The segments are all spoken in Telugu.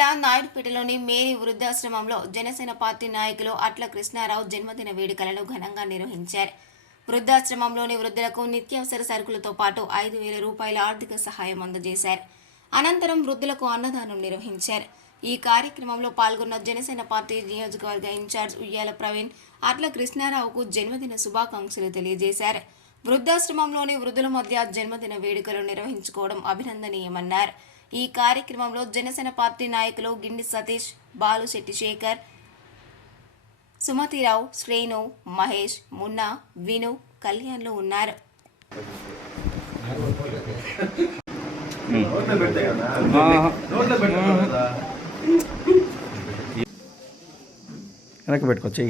జిల్లా నాయుడుపేటలోని మేరీ వృద్ధాశ్రమంలో జనసేన పార్టీ నాయకులు అట్ల కృష్ణారావు జన్మదిన వేడుకలను ఘనంగా నిర్వహించారు. వృద్ధాశ్రమంలోని వృద్ధులకు నిత్యావసర సరుకులతో పాటు 5,000 రూపాయల ఆర్థిక సహాయం అందజేశారు. అనంతరం వృద్ధులకు అన్నదానం నిర్వహించారు. ఈ కార్యక్రమంలో పాల్గొన్న జనసేన పార్టీ నియోజకవర్గ ఇన్ఛార్జ్ ఉయ్యాల ప్రవీణ్ అట్ల కృష్ణారావుకు జన్మదిన శుభాకాంక్షలు తెలియజేశారు. వృద్ధాశ్రమంలోని వృద్ధుల మధ్య జన్మదిన వేడుకలు నిర్వహించుకోవడం అభినందనీయమన్నారు. ఈ కార్యక్రమంలో జనసేన పార్టీ నాయకులు గిండి సతీష్, బాలుశెట్టి శేఖర్, సుమతిరావు, శ్రేణు, మహేష్, మున్నా, విను, కళ్యాణ్లు ఉన్నారు. వెనక్కి పెట్టుకోవచ్చు.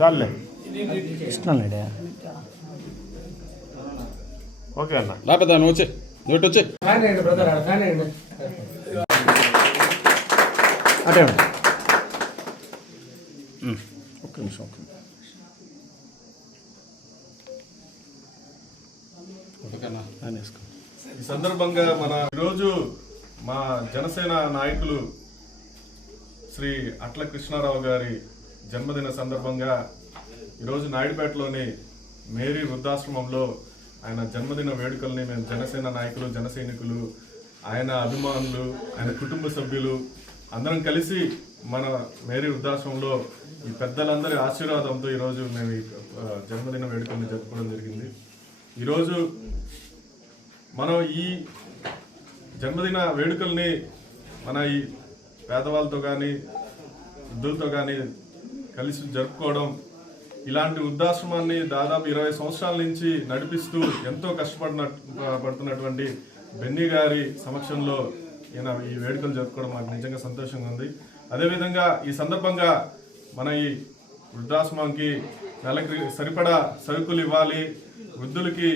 చాలే ఇష్టం లేడా? ఓకే అన్న లేకపోతే నువ్వు వచ్చే నువ్వు వచ్చే అటే ఒక్క నిమిషం. ఈ సందర్భంగా ఈరోజు మా జనసేన నాయకులు శ్రీ అట్ల కృష్ణారావు గారి జన్మదిన సందర్భంగా ఈరోజు నాయుడుపేటలోని మేరీ వృద్ధాశ్రమంలో ఆయన జన్మదిన వేడుకల్ని మేము జనసేన నాయకులు, జన సైనికులు, ఆయన అభిమానులు, ఆయన కుటుంబ సభ్యులు అందరం కలిసి మన మేరీ వృద్ధాశ్రమంలో ఈ పెద్దలందరి ఆశీర్వాదంతో ఈరోజు మేము ఈ జన్మదిన వేడుకల్ని జరుపుకోవడం జరిగింది. ఈరోజు మనం ఈ జన్మదిన వేడుకల్ని మన ఈ పేదవాళ్ళతో కానీ వృద్ధులతో కానీ కలిసి జరుపుకోవడం, ఇలాంటి వృద్ధాశ్రమాన్ని దాదాపు 20 సంవత్సరాల నుంచి నడిపిస్తూ ఎంతో పడుతున్నటువంటి బెన్నీ గారి సమక్షంలో ఈయన ఈ వేడుకలు జరుపుకోవడం మాకు నిజంగా సంతోషంగా ఉంది. అదేవిధంగా ఈ సందర్భంగా మన ఈ వృద్ధాశ్రమానికి నెలకి సరిపడా సరుకులు ఇవ్వాలి, వృద్ధులకి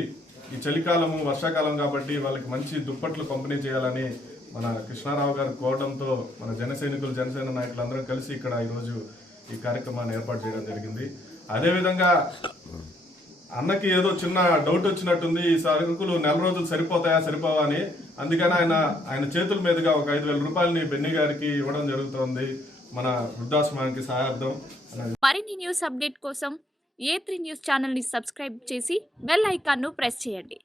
ఈ చలికాలము వర్షాకాలం కాబట్టి వాళ్ళకి మంచి దుప్పట్లు పంపిణీ చేయాలని మన కృష్ణారావు గారు కోరడంతో మన జనసేన నాయకులు అందరం కలిసి ఇక్కడ ఈరోజు ఈ కార్యక్రమాన్ని ఏర్పాటు చేయడం జరిగింది. అదేవిధంగా అన్నకి ఏదో చిన్న డౌట్ వచ్చినట్టుంది, ఈ సరుకులు నెల రోజులు సరిపోవా అని. అందుకని ఆయన చేతుల మీదుగా ఒక 5,000 రూపాయలని బెన్నీ గారికి ఇవ్వడం జరుగుతోంది మన వృద్ధాశ్రమానికి సహాయార్థం. మరిన్ని న్యూస్ అప్డేట్ కోసం A3 న్యూస్ ఛానల్ ని సబ్స్క్రైబ్ చేసి బెల్ ఐకాన్ ను ప్రెస్ చేయండి.